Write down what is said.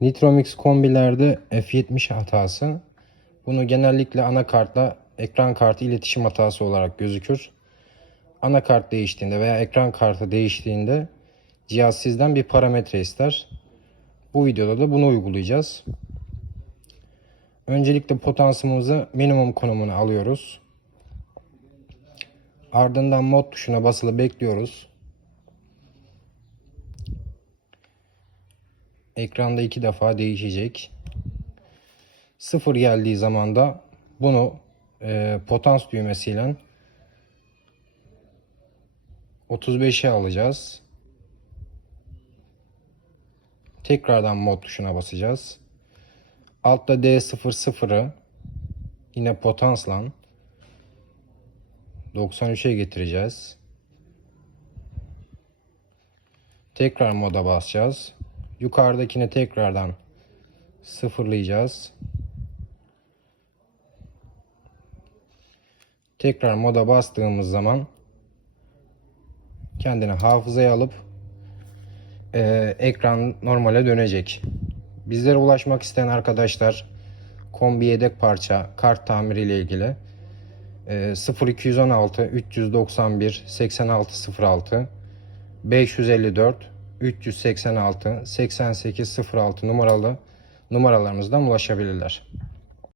Nitromix kombilerde F70 hatası. Bunu genellikle anakartla ekran kartı iletişim hatası olarak gözükür. Anakart değiştiğinde veya ekran kartı değiştiğinde cihaz sizden bir parametre ister. Bu videoda da bunu uygulayacağız. Öncelikle potansımızı minimum konumuna alıyoruz. Ardından mod tuşuna basılı bekliyoruz. Ekranda iki defa değişecek. Sıfır geldiği zaman da bunu e, potans düğmesiyle 35'e alacağız. Tekrardan mod tuşuna basacağız. Altta D00'ı yine potansla 93'e getireceğiz. Tekrar moda basacağız. Yukarıdakini tekrardan sıfırlayacağız. Tekrar moda bastığımız zaman kendini hafızaya alıp e, ekran normale dönecek. Bizlere ulaşmak isteyen arkadaşlar kombi yedek parça kart tamiri ile ilgili e, 0216 391 8606 554 386 8806 numaralı numaralarımızdan ulaşabilirler.